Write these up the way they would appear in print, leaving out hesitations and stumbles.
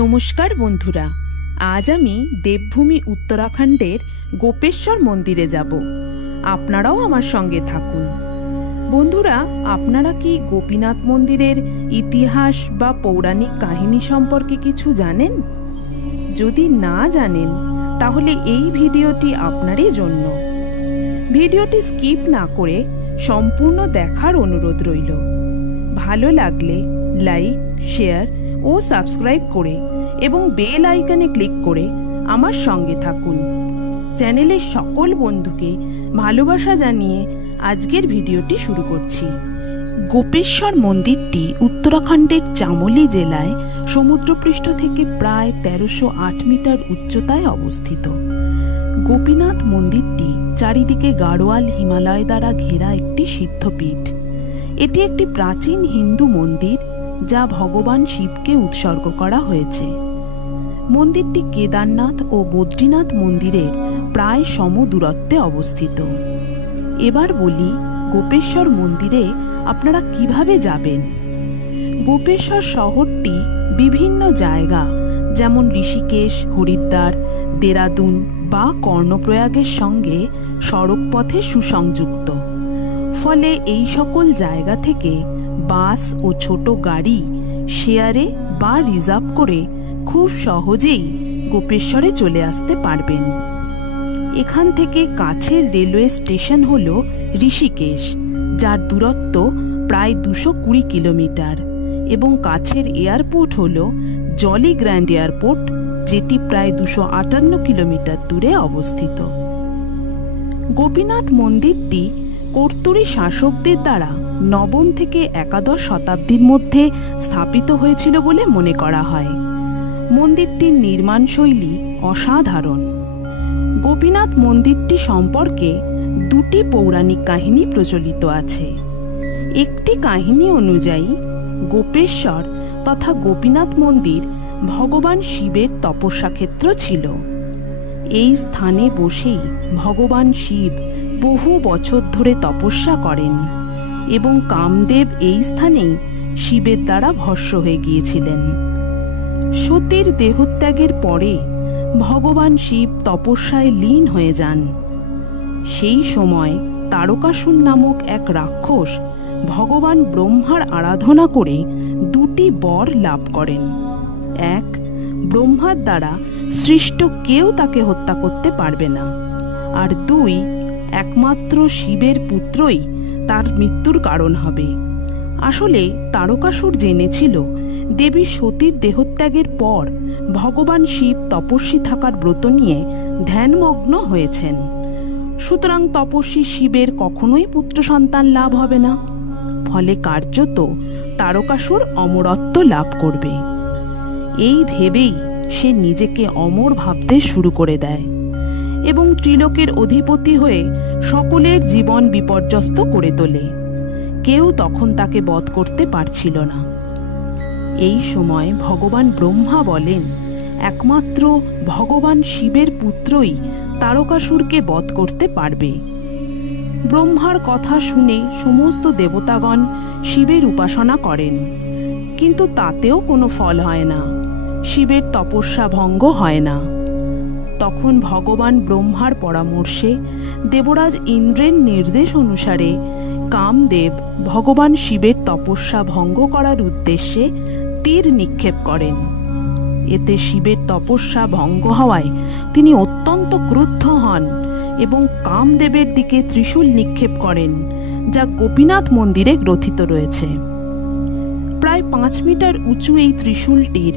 নমস্কার বন্ধুরা, আজ আমি দেবভূমি উত্তরাখণ্ডের গোপেশ্বর মন্দিরে যাব। আপনারাও আমার সঙ্গে থাকুন। বন্ধুরা, আপনারা কি গোপীনাথ মন্দিরের ইতিহাস বা পৌরাণিক কাহিনী সম্পর্কে কিছু জানেন? যদি না জানেন তাহলে এই ভিডিওটি আপনারই জন্য। ভিডিওটি স্কিপ না করে সম্পূর্ণ দেখার অনুরোধ রইল। ভালো লাগলে লাইক, শেয়ার ও সাবস্ক্রাইব করে এবং বেল আইকনে ক্লিক করে আমার সঙ্গে থাকুন। চ্যানেলের সকল বন্ধুকে ভালোবাসা জানিয়ে আজকের ভিডিওটি শুরু করছি। গোপেশ্বর মন্দিরটি উত্তরাখণ্ডের চামোলি জেলায় সমুদ্রপৃষ্ঠ থেকে প্রায় 1308 মিটার উচ্চতায় অবস্থিত। গোপীনাথ মন্দিরটি চারিদিকে গাড়োয়াল হিমালয় দ্বারা ঘেরা একটি সিদ্ধপীঠ। এটি একটি প্রাচীন হিন্দু মন্দির যা ভগবান শিবকে উৎসর্গ করা হয়েছে। মন্দিরটি কেদারনাথ ও বদ্রীনাথ মন্দিরের প্রায় সম দূরত্বে অবস্থিত। এবার বলি, গোপেশ্বর মন্দিরে আপনারা কিভাবে যাবেন। গোপেশ্বর শহরটি বিভিন্ন জায়গা যেমন ঋষিকেশ, হরিদ্বার, দেরাদুন বা কর্ণপ্রয়াগের সঙ্গে সড়ক পথে সুসংযুক্ত। ফলে এই সকল জায়গা থেকে বাস ও ছোট গাড়ি শেয়ারে বা রিজার্ভ করে খুব সহজেই গোপেশ্বরে চলে আসতে পারবেন। এখান থেকে কাছের রেলওয়ে স্টেশন হল ঋষিকেশ, যার দূরত্ব প্রায় 220 কিলোমিটার, এবং কাছের এয়ারপোর্ট হল জলি গ্র্যান্ড এয়ারপোর্ট, যেটি প্রায় 258 কিলোমিটার দূরে অবস্থিত। গোপীনাথ মন্দিরটি কর্তুরী শাসকদের দ্বারা নবম থেকে একাদশ শতাব্দীর মধ্যে স্থাপিত হয়েছিল বলে মনে করা হয়। মন্দিরটির নির্মাণশৈলী অসাধারণ। গোপীনাথ মন্দিরটি সম্পর্কে দুটি পৌরাণিক কাহিনী প্রচলিত আছে। একটি কাহিনী অনুযায়ী গোপেশ্বর তথা গোপীনাথ মন্দির ভগবান শিবের তপস্যা ক্ষেত্র ছিল। এই স্থানে বসেই ভগবান শিব বহু বছর ধরে তপস্যা করেন এবং কামদেব এই স্থানেই শিবের দ্বারা ভস্ম হয়ে গিয়েছিলেন। সতীর দেহত্যাগের পরে ভগবান শিব তপস্যায় লীন হয়ে যান। সেই সময় তারকাসুর নামক এক রাক্ষস ভগবান ব্রহ্মার আরাধনা করে দুটি বর লাভ করেন। এক, ব্রহ্মার দ্বারা সৃষ্ট কেউ তাকে হত্যা করতে পারবে না, আর দুই, একমাত্র শিবের পুত্রই তার মৃত্যুর কারণ হবে। আসলে তারকাসুর জেনেছিল দেবী সতীর দেহত্যাগের পর ভগবান শিব তপস্বী থাকার ব্রত নিয়ে ধ্যানমগ্ন হয়েছেন। সুতরাং তপস্বী শিবের কখনোই পুত্র সন্তান লাভ হবে না। ফলে কার্যত তারকাসুর অমরত্ব লাভ করবে। এই ভেবেই সে নিজেকে অমর ভাবতে শুরু করে দেয় এবং ত্রিলোকের অধিপতি হয়ে সকলের জীবন বিপর্যস্ত করে তোলে। কেউ তখন তাকে বধ করতে পারছিল না। এই সময় ভগবান ব্রহ্মা বলেন, একমাত্র ভগবান শিবের পুত্রই তারকাসুরকে বধ করতে পারবে। ব্রহ্মার কথা শুনে সমস্ত দেবতাগণ শিবের উপাসনা করেন, কিন্তু তাতেও কোনো ফল হয় না। শিবের তপস্যা ভঙ্গ হয় না। তখন ভগবান ব্রহ্মার পরামর্শে দেবরাজ ইন্দ্রের নির্দেশ অনুসারে কামদেব ভগবান শিবের তপস্যা ভঙ্গ করার উদ্দেশ্যে তীর নিক্ষেপ করেন। এতে শিবের তপস্যা ভঙ্গ হওয়ায় তিনি অত্যন্ত ক্রুদ্ধ হন এবং কামদেবের দিকে ত্রিশূল নিক্ষেপ করেন, যা গোপীনাথ মন্দিরে গ্রথিত রয়েছে। প্রায় 5 মিটার উঁচু এই ত্রিশূলটির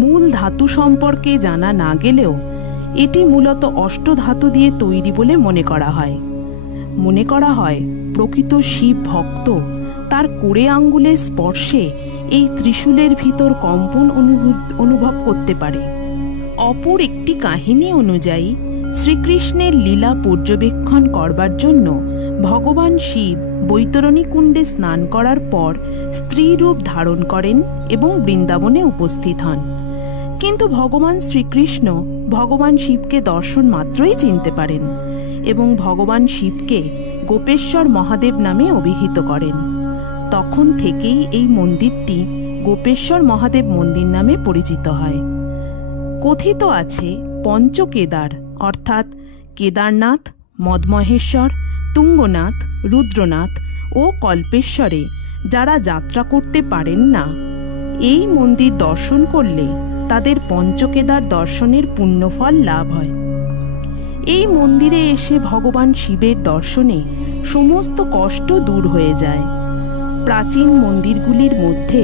মূল ধাতু সম্পর্কে জানা না গেলেও এটি মূলত অষ্টধাতু দিয়ে তৈরি বলে মনে করা হয়। মনে করা হয় প্রকৃত শিব ভক্ত তার কোড়ে আঙ্গুলের স্পর্শে এই ত্রিশূলের ভিতর কম্পন অনুভব করতে পারে। অপর একটি কাহিনী অনুযায়ী শ্রীকৃষ্ণের লীলা পর্যবেক্ষণ করবার জন্য ভগবান শিব বৈতরণী কুণ্ডে স্নান করার পর স্ত্রী রূপ ধারণ করেন এবং বৃন্দাবনে উপস্থিত হন। কিন্তু ভগবান শ্রীকৃষ্ণ ভগবান শিবকে দর্শন মাত্রই চিনতে পারেন এবং ভগবান শিবকে গোপেশ্বর মহাদেব নামে অভিহিত করেন। তখন থেকেই এই মন্দিরটি গোপেশ্বর মহাদেব মন্দির নামে পরিচিত হয়। কথিত আছে পঞ্চকেদার অর্থাৎ কেদারনাথ, মদমহেশ্বর, তুঙ্গনাথ, রুদ্রনাথ ও কল্পেশ্বরে যারা যাত্রা করতে পারেন না, এই মন্দির দর্শন করলে তাদের পঞ্চকেদার দর্শনের পুণ্যফল লাভ হয়। এই মন্দিরে এসে ভগবান শিবের দর্শনে সমস্ত কষ্ট দূর হয়ে যায়। প্রাচীন মন্দিরগুলির মধ্যে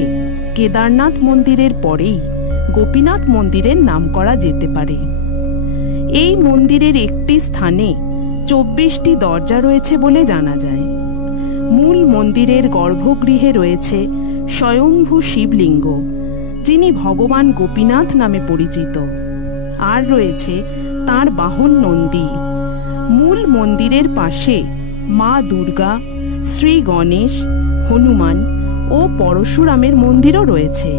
কেদারনাথ মন্দিরের পরেই গোপীনাথ মন্দিরের নাম করা যেতে পারে। এই মন্দিরের একটি স্থানে 24টি দরজা রয়েছে বলে জানা যায়। মূল মন্দিরের গর্ভগৃহে রয়েছে স্বয়ম্ভু শিবলিঙ্গ, যিনি ভগবান গোপীনাথ নামে পরিচিত, আর রয়েছে তাঁর বাহন নন্দী। মূল মন্দিরের পাশে মা দুর্গা, শ্রী গণেশ, হনুমান ও পরশুরামের মন্দিরও রয়েছে।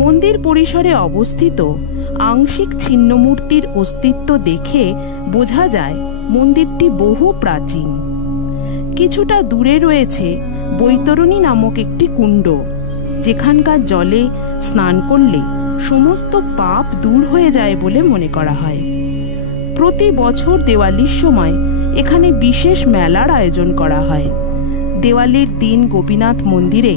মন্দির পরিসরে অবস্থিত আংশিক ছিন্নমূর্তির অস্তিত্ব দেখে বোঝা যায় মন্দিরটি বহু প্রাচীন। কিছুটা দূরে রয়েছে বৈতরণী নামক একটি কুণ্ড, যেখানকার জলে স্নান করলে সমস্ত পাপ দূর হয়ে যায় বলে মনে করা হয়। প্রতি বছর দেওয়ালির সময় এখানে বিশেষ মেলার আয়োজন করা হয়। দেওয়ালির দিন গোপীনাথ মন্দিরে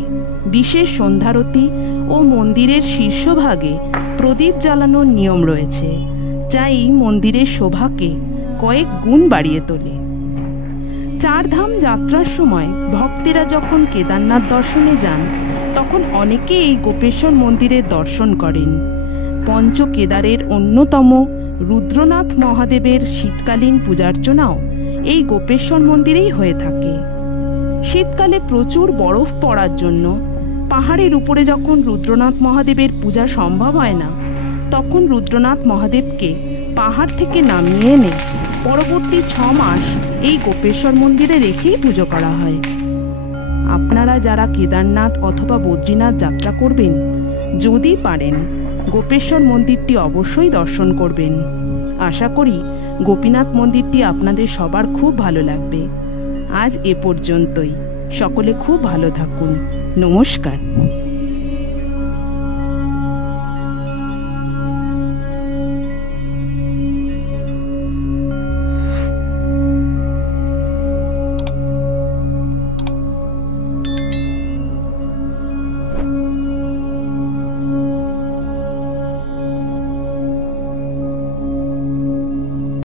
বিশেষ সন্ধ্যারতি ও মন্দিরের শীর্ষভাগে প্রদীপ জ্বালানোর নিয়ম রয়েছে, যা এই মন্দিরের শোভাকে কয়েক গুণ বাড়িয়ে তোলে। চারধাম যাত্রার সময় ভক্তেরা যখন কেদারনাথ দর্শনে যান, তখন অনেকে এই গোপেশ্বর মন্দিরের দর্শন করেন। পঞ্চকেদারের অন্যতম রুদ্রনাথ মহাদেবের শীতকালীন পূজার্চনাও এই গোপেশ্বর মন্দিরেই হয়ে থাকে। শীতকালে প্রচুর বরফ পড়ার জন্য পাহাড়ের উপরে যখন রুদ্রনাথ মহাদেবের পূজা সম্ভব হয় না, তখন রুদ্রনাথ মহাদেবকে পাহাড় থেকে নামিয়ে এনে পরবর্তী 6 মাস এই গোপেশ্বর মন্দিরে রেখেই পুজো করা হয়। আপনারা যারা কেদারনাথ অথবা বদ্রীনাথ যাত্রা করবেন, যদি পারেন গোপেশ্বর মন্দিরটি অবশ্যই দর্শন করবেন। আশা করি গোপীনাথ মন্দিরটি আপনাদের সবার খুব ভালো লাগবে। আজ এ পর্যন্তই। সকলে খুব ভালো থাকুন। নমস্কার।